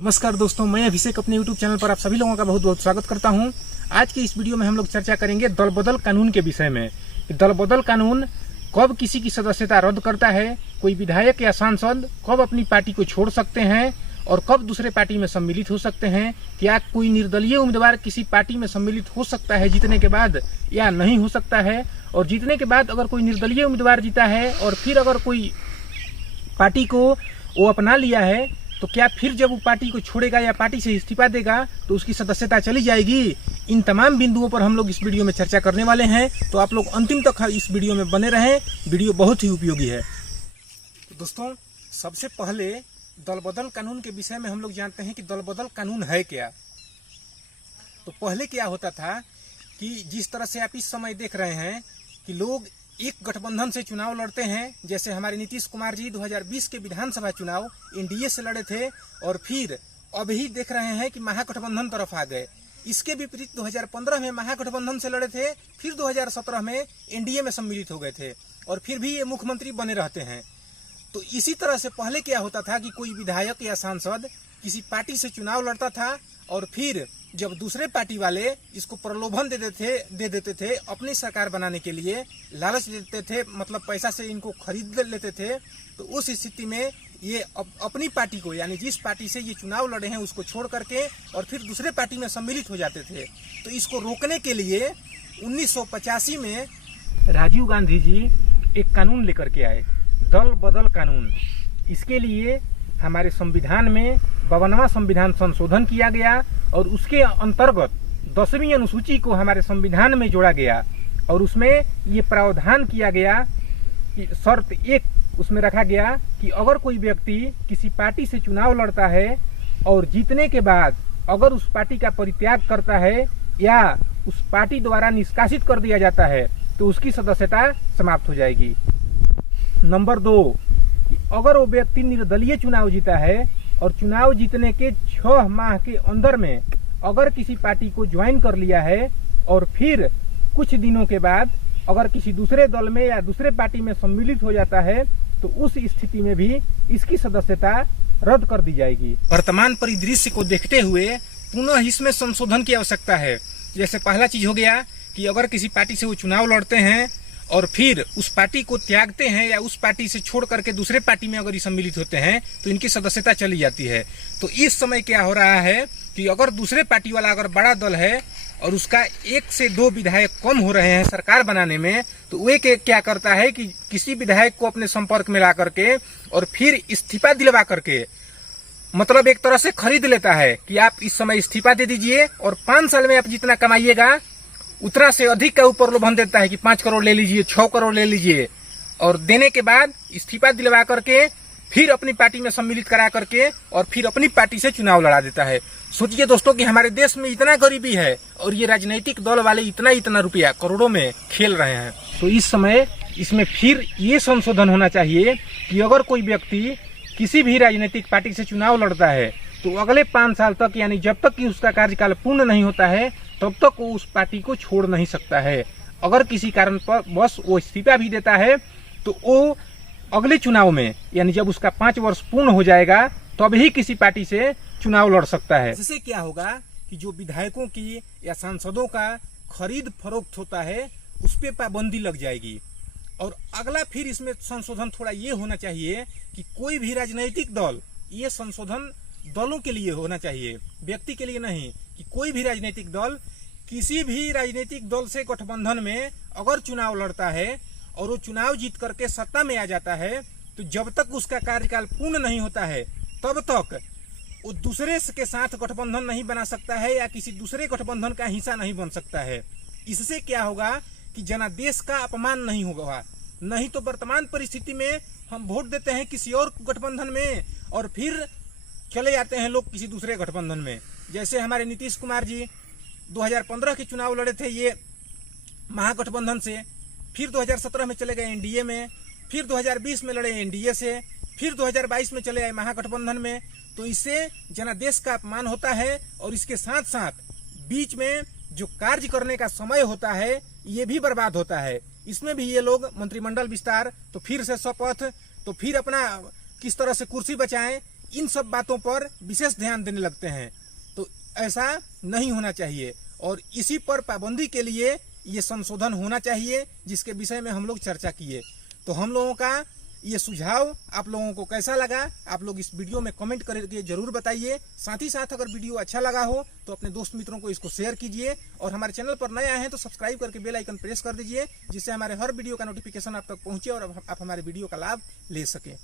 नमस्कार दोस्तों, मैं अभिषेक अपने YouTube चैनल पर आप सभी लोगों का बहुत बहुत स्वागत करता हूं। आज की इस वीडियो में हम लोग चर्चा करेंगे दल बदल कानून के विषय में। दल बदल कानून कब किसी की सदस्यता रद्द करता है, कोई विधायक या सांसद कब अपनी पार्टी को छोड़ सकते हैं और कब दूसरे पार्टी में सम्मिलित हो सकते हैं, क्या कोई निर्दलीय उम्मीदवार किसी पार्टी में सम्मिलित हो सकता है जीतने के बाद या नहीं हो सकता है, और जीतने के बाद अगर कोई निर्दलीय उम्मीदवार जीता है और फिर अगर कोई पार्टी को वो अपना लिया है तो क्या फिर जब वो पार्टी को छोड़ेगा या पार्टी से इस्तीफा देगा तो उसकी सदस्यता चली जाएगी। इन तमाम बिंदुओं पर हम लोग इस वीडियो में चर्चा करने वाले हैं, तो आप लोग अंतिम तक इस वीडियो में बने रहें। वीडियो बहुत ही उपयोगी है। तो दोस्तों, सबसे पहले दल बदल कानून के विषय में हम लोग जानते हैं कि दल बदल कानून है क्या। तो पहले क्या होता था कि जिस तरह से आप इस समय देख रहे हैं कि लोग एक गठबंधन से चुनाव लड़ते हैं, जैसे हमारे नीतीश कुमार जी 2020 के विधानसभा चुनाव एनडीए से लड़े थे और फिर अभी देख रहे हैं कि महागठबंधन तरफ आ गए। इसके विपरीत 2015 में महागठबंधन से लड़े थे, फिर 2017 में एनडीए में सम्मिलित हो गए थे और फिर भी ये मुख्यमंत्री बने रहते हैं। तो इसी तरह से पहले क्या होता था कि कोई विधायक या सांसद किसी पार्टी से चुनाव लड़ता था और फिर जब दूसरे पार्टी वाले इसको प्रलोभन दे देते थे अपनी सरकार बनाने के लिए, लालच देते थे, मतलब पैसा से इनको खरीद लेते थे, तो उस स्थिति में ये अपनी पार्टी को, यानी जिस पार्टी से ये चुनाव लड़े हैं उसको छोड़ करके और फिर दूसरे पार्टी में सम्मिलित हो जाते थे। तो इसको रोकने के लिए 1985 में राजीव गांधी जी एक कानून लेकर के आए, दल बदल कानून। इसके लिए हमारे संविधान में 52वां संविधान संशोधन किया गया और उसके अंतर्गत 10वीं अनुसूची को हमारे संविधान में जोड़ा गया और उसमें ये प्रावधान किया गया कि शर्त एक उसमें रखा गया कि अगर कोई व्यक्ति किसी पार्टी से चुनाव लड़ता है और जीतने के बाद अगर उस पार्टी का परित्याग करता है या उस पार्टी द्वारा निष्कासित कर दिया जाता है तो उसकी सदस्यता समाप्त हो जाएगी। नंबर 2, अगर वो व्यक्ति निर्दलीय चुनाव जीता है और चुनाव जीतने के 6 माह के अंदर में अगर किसी पार्टी को ज्वाइन कर लिया है और फिर कुछ दिनों के बाद अगर किसी दूसरे दल में या दूसरे पार्टी में सम्मिलित हो जाता है तो उस स्थिति में भी इसकी सदस्यता रद्द कर दी जाएगी। वर्तमान परिदृश्य को देखते हुए पुनः इसमें संशोधन की आवश्यकता है। जैसे पहला चीज हो गया कि अगर किसी पार्टी से वो चुनाव लड़ते हैं और फिर उस पार्टी को त्यागते हैं या उस पार्टी से छोड़ करके दूसरे पार्टी में अगर ये सम्मिलित होते हैं तो इनकी सदस्यता चली जाती है। तो इस समय क्या हो रहा है कि अगर दूसरे पार्टी वाला अगर बड़ा दल है और उसका 1 से 2 विधायक कम हो रहे हैं सरकार बनाने में, तो वे क्या करता है कि किसी विधायक को अपने संपर्क में ला करके और फिर इस्तीफा दिलवा करके, मतलब एक तरह से खरीद लेता है कि आप इस समय इस्तीफा दे दीजिए और 5 साल में आप जितना कमाइएगा उतना से अधिक का ऊपर प्रलोभन देता है कि 5 करोड़ ले लीजिए, 6 करोड़ ले लीजिए, और देने के बाद इस्तीफा दिलवा करके फिर अपनी पार्टी में सम्मिलित करा करके और फिर अपनी पार्टी से चुनाव लड़ा देता है। सोचिए दोस्तों कि हमारे देश में इतना गरीबी है और ये राजनीतिक दल वाले इतना रुपया करोड़ों में खेल रहे हैं। तो इस समय इसमें फिर ये संशोधन होना चाहिए कि अगर कोई व्यक्ति किसी भी राजनीतिक पार्टी से चुनाव लड़ता है तो अगले 5 साल तक, यानी जब तक कि उसका कार्यकाल पूर्ण नहीं होता है तब तक वो उस पार्टी को छोड़ नहीं सकता है। अगर किसी कारण पर बस वो इस्तीफा भी देता है तो वो अगले चुनाव में, यानी जब उसका 5 वर्ष पूर्ण हो जाएगा तभी किसी पार्टी से चुनाव लड़ सकता है। इससे क्या होगा कि जो विधायकों की या सांसदों का खरीद फरोख्त होता है उस पर पाबंदी लग जाएगी। और अगला फिर इसमें संशोधन थोड़ा ये होना चाहिए कि कोई भी राजनीतिक दल, ये संशोधन दलों के लिए होना चाहिए, व्यक्ति के लिए नहीं, कि कोई भी राजनीतिक दल किसी भी राजनीतिक दल से गठबंधन में अगर चुनाव लड़ता है और वो चुनाव जीत करके सत्ता में आ जाता है तो जब तक उसका कार्यकाल पूर्ण नहीं होता है तब तक वो दूसरे के साथ गठबंधन नहीं बना सकता है या किसी दूसरे गठबंधन का हिस्सा नहीं बन सकता है। इससे क्या होगा कि जनादेश का अपमान नहीं होगा। नहीं तो वर्तमान परिस्थिति में हम वोट देते हैं किसी और गठबंधन में और फिर चले जाते हैं लोग किसी दूसरे गठबंधन में। जैसे हमारे नीतीश कुमार जी 2015 के चुनाव लड़े थे ये महागठबंधन से, फिर 2017 में चले गए एनडीए में, फिर 2020 में लड़े एनडीए से, फिर 2022 में चले आए महागठबंधन में। तो इससे जनादेश का अपमान होता है और इसके साथ साथ बीच में जो कार्य करने का समय होता है ये भी बर्बाद होता है। इसमें भी ये लोग मंत्रिमंडल विस्तार, तो फिर से शपथ, तो फिर अपना किस तरह से कुर्सी बचाएं, इन सब बातों पर विशेष ध्यान देने लगते हैं। तो ऐसा नहीं होना चाहिए और इसी पर पाबंदी के लिए ये संशोधन होना चाहिए, जिसके विषय में हम लोग चर्चा किए। तो हम लोगों का ये सुझाव आप लोगों को कैसा लगा, आप लोग इस वीडियो में कमेंट करके जरूर बताइए। साथ ही साथ अगर वीडियो अच्छा लगा हो तो अपने दोस्त मित्रों को इसको शेयर कीजिए और हमारे चैनल पर नए आए हैं तो सब्सक्राइब करके बेल आइकन प्रेस कर दीजिए, जिससे हमारे हर वीडियो का नोटिफिकेशन आप तक पहुंचे और आप हमारे वीडियो का लाभ ले सकें।